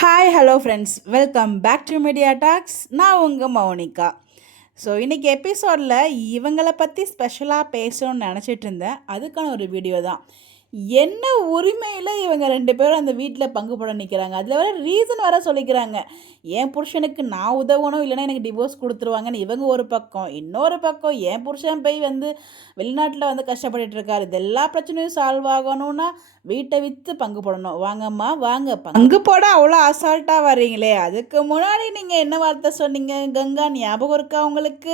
Hi hello friends, welcome back to media talks. நான் உங்கள் Mounika. So இன்றைக்கி எபிசோடில் இவங்களை பற்றி ஸ்பெஷலாக பேசணும்னு நினச்சிட்டு இருந்தேன். அதுக்கான ஒரு வீடியோ தான். என்ன உரிமையில் இவங்க 2 பேரும் அந்த வீட்டில் பங்கு போட நிற்கிறாங்க. அதில் வர ரீசன் வர சொல்லிக்கிறாங்க. என் புருஷனுக்கு நான் உதவணும், இல்லைனா எனக்கு டிவோர்ஸ் கொடுத்துருவாங்கன்னு இவங்க ஒரு பக்கம். இன்னொரு பக்கம் என் புருஷன் போய் வெளிநாட்டில் கஷ்டப்பட்டுட்டு இருக்காரு. இது எல்லா பிரச்சனையும் சால்வ் ஆகணும்னா வீட்டை விற்று பங்கு போடணும். வாங்கம்மா வாங்க, பங்கு போட அவ்வளோ அசால்ட்டாக வர்றீங்களே. அதுக்கு முன்னாடி நீங்கள் என்ன வார்த்தை சொன்னீங்க கங்கா, ஞாபகம் இருக்கா உங்களுக்கு?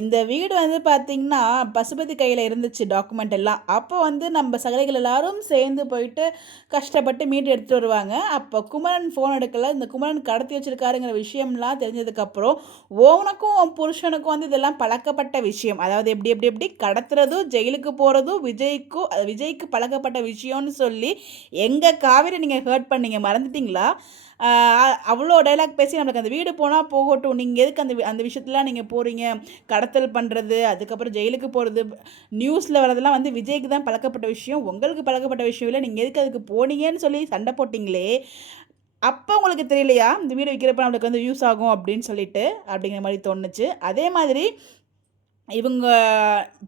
இந்த வீடு பார்த்திங்கன்னா பசுபதி கையில் இருந்துச்சு டாக்குமெண்ட் எல்லாம். அப்போ நம்ம சகலைகள் எல்லாரும் சேர்ந்து போயிட்டு கஷ்டப்பட்டு மீட்டு எடுத்துகிட்டு வருவாங்க. அப்போ குமரன் ஃபோன் எடுக்கலை. இந்த குமரன் கடத்தி வச்சுருக்காருங்கிற விஷயம்லாம் தெரிஞ்சதுக்கப்புறம் உனக்கும் உன் புருஷனுக்கும் இதெல்லாம் பழக்கப்பட்ட விஷயம். அதாவது எப்படி எப்படி எப்படி கடத்துறதும் ஜெயிலுக்கு போகிறதும் விஜய்க்கு பழக்கப்பட்ட விஷயம்னு சொல்லி எங்கள் காவேரி நீங்கள் ஹர்ட் பண்ணீங்க, மறந்துட்டிங்களா? அவ்வளோ டைலாக் பேசி நம்மளுக்கு அந்த வீடு போனால் போகட்டும், நீங்கள் எதுக்கு அந்த விஷயத்துலாம் நீங்கள் போகிறீங்க? கடத்தல் பண்ணுறது, அதுக்கப்புறம் ஜெயிலுக்கு போகிறது, நியூஸில் வரதெல்லாம் விஜய்க்கு தான் பழக்கப்பட்ட விஷயம், உங்களுக்கு பழக்கப்பட்ட விஷயம் இல்லை. நீங்கள் எதுக்கு அதுக்கு போனீங்கன்னு சொல்லி சண்டை போட்டிங்களே. அப்போ உங்களுக்கு தெரியலையா இந்த வீடு விற்கிறப்ப நம்மளுக்கு யூஸ் ஆகும் அப்படின்னு சொல்லிட்டு, அப்படிங்கிற மாதிரி தோணுச்சு. அதே மாதிரி இவங்க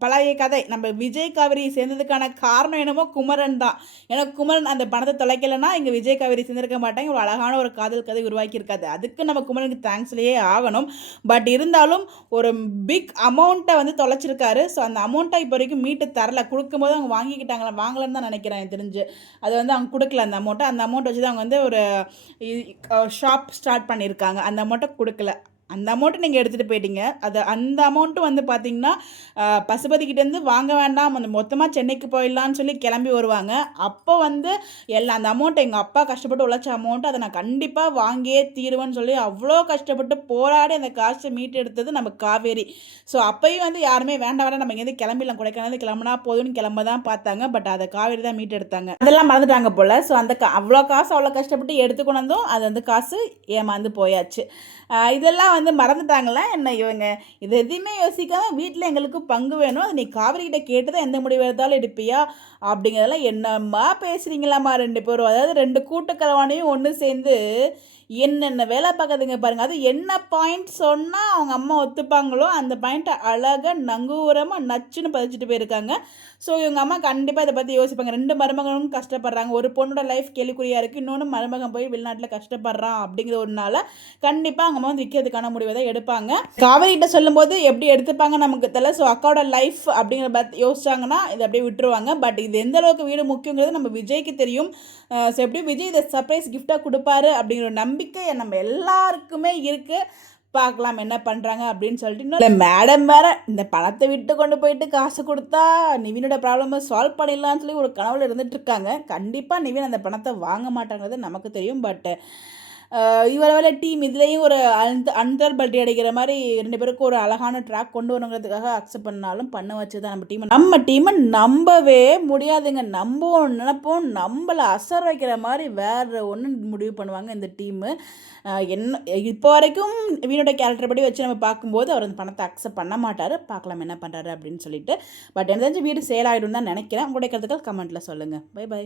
பழைய கதை நம்ம விஜய் காவேரி சேர்ந்ததுக்கான காரணம் என்னமோ குமரன் தான். ஏன்னா குமரன் அந்த பணத்தை தொலைக்கலைன்னா இங்கே விஜய் காவேரி சேர்ந்திருக்க மாட்டாங்க. ஒரு அழகான ஒரு காதல் கதை உருவாக்கியிருக்காது. அதுக்கு நம்ம குமரனுக்கு தேங்க்ஸ்லேயே ஆகணும். பட் இருந்தாலும் ஒரு பிக் அமௌண்ட்டை தொலைச்சிருக்காரு. ஸோ அந்த அமௌண்ட்டை இப்போ வரைக்கும் மீட்டு தரல. கொடுக்கும்போது அவங்க வாங்கிக்கிட்டாங்களா, வாங்கலன்னு தான் நினைக்கிறேன் எனக்கு தெரிஞ்சு. அது அவங்க கொடுக்கல அந்த அமௌண்ட்டை வச்சு தான் அவங்க ஒரு ஷாப் ஸ்டார்ட் பண்ணியிருக்காங்க. அந்த அமௌண்ட்டை கொடுக்கல. அந்த அமௌண்ட்டு நீங்கள் எடுத்துகிட்டு போயிட்டீங்க. அந்த அமௌண்ட்டு பார்த்தீங்கன்னா பசுபதிக்கிட்டேருந்து வாங்க வேண்டாம், மொத்தமாக சென்னைக்கு போயிடலான்னு சொல்லி கிளம்பி வருவாங்க. அப்போ எல்லாம் அந்த அமௌண்ட்டை எங்கள் அப்பா கஷ்டப்பட்டு உழைச்ச அமௌண்ட்டு, அதை நான் கண்டிப்பாக வாங்கியே தீருவேன்னு சொல்லி அவ்வளோ கஷ்டப்பட்டு போராடி அந்த காசை மீட்டு எடுத்தது நம்ம காவேரி. ஸோ அப்போயும் யாருமே வேண்டாம் நம்ம இங்கேருந்து கிளம்பிடலாம், கொடைக்கானல் கிளம்புனா போதும்னு கிளம்ப தான் பார்த்தாங்க. பட் அதை காவேரி தான் மீட்டு எடுத்தாங்க. அதெல்லாம் மறந்துட்டாங்க போல். ஸோ அவ்வளோ காசு அவ்வளோ கஷ்டப்பட்டு எடுத்துக்கொண்டதும் அது காசு ஏமாந்து போயாச்சு. இதெல்லாம் மறந்துட்டாங்களா என்ன இவங்க? இது எதையுமே யோசிக்காமல் வீட்டில் எங்களுக்கு பங்கு வேணும், அது நீ காவிரிகிட்ட கேட்டு தான் எந்த முடிவு எடுத்தாலும் எடுப்பியா அப்படிங்கிறதெல்லாம் என்னம்மா பேசுகிறீங்களாம்மா 2 பேரும்? அதாவது 2 கூட்டுக்கலவானையும் ஒன்று சேர்ந்து என்னென்ன வேலை பார்க்குதுங்க பாருங்கள். அது என்ன பாயிண்ட் சொன்னால் அவங்க அம்மா ஒத்துப்பாங்களோ அந்த பாயிண்ட்டை அழகாக நங்கூரமாக நச்சுன்னு பதிச்சுட்டு போயிருக்காங்க. ஸோ இவங்க அம்மா கண்டிப்பாக இதை பற்றி யோசிப்பாங்க. 2 மருமகனும் கஷ்டப்படுறாங்க. ஒரு பொண்ணோட லைஃப் கேள்விக்குறியாக இருக்குது, இன்னொன்று மருமகன் போய் வெளிநாட்டில் கஷ்டப்படுறான் அப்படிங்கிற ஒருனால கண்டிப்பாக அவங்க அம்மா விற்கிறதுக்கான முடிவை தான் எடுப்பாங்க. காவேரிகிட்ட சொல்லும்போது எப்படி எடுத்துப்பாங்க நமக்கு தெரியல. ஸோ அக்காவோட லைஃப் அப்படிங்கிற பார்த்து யோசிச்சாங்கன்னா இதை அப்படியே விட்டுருவாங்க. பட் இது எந்த அளவுக்கு வீடு முக்கியங்கிறது நம்ம விஜய்க்கு தெரியும். ஸோ எப்படி விஜய் இதை சர்ப்ரைஸ் கிஃப்டாக கொடுப்பாரு அப்படிங்கிற ஒரு நம்பிக்கை நம்ம எல்லாருக்குமே இருக்குது. பார்க்கலாம் என்ன பண்ணுறாங்க அப்படின்னு சொல்லிட்டு. இன்னும் மேடம் வேறு இந்த பணத்தை விட்டு கொண்டு போயிட்டு காசு கொடுத்தா நிவினோட ப்ராப்ளமை சால்வ் பண்ணிடலான்னு சொல்லி ஒரு கனவுல இருந்துகிட்ருக்காங்க. கண்டிப்பாக நிவின் அந்த பணத்தை வாங்க மாட்டாங்கிறது நமக்கு தெரியும். பட் இவரை டீம் இதுலேயும் ஒரு அண்டர் பல்ட்டி அடிக்கிற மாதிரி 2 பேருக்கும் ஒரு அழகான ட்ராக் கொண்டு வரணுங்கிறதுக்காக அக்செப்ட் பண்ணாலும் பண்ண வச்சு தான் நம்ம டீமை நம்பவே முடியாதுங்க. நம்பவும் நினைப்போம், நம்மளை அசர் வைக்கிற மாதிரி வேறு ஒன்று முடிவு பண்ணுவாங்க இந்த டீமு. என்ன இப்போ வரைக்கும் வீணோட கேரக்டர் படி வச்சு நம்ம பார்க்கும்போது அவர் அந்த பணத்தை அக்செப்ட் பண்ண மாட்டார். பார்க்கலாம் என்ன பண்ணுறாரு அப்படின்னு சொல்லிட்டு. பட் எனக்கு தெரிஞ்சு வீடு சேல் ஆகிடும் தான் நினைக்கிறேன். உங்களுடைய கருத்துக்கள் கமெண்ட்டில் சொல்லுங்கள். Bye by.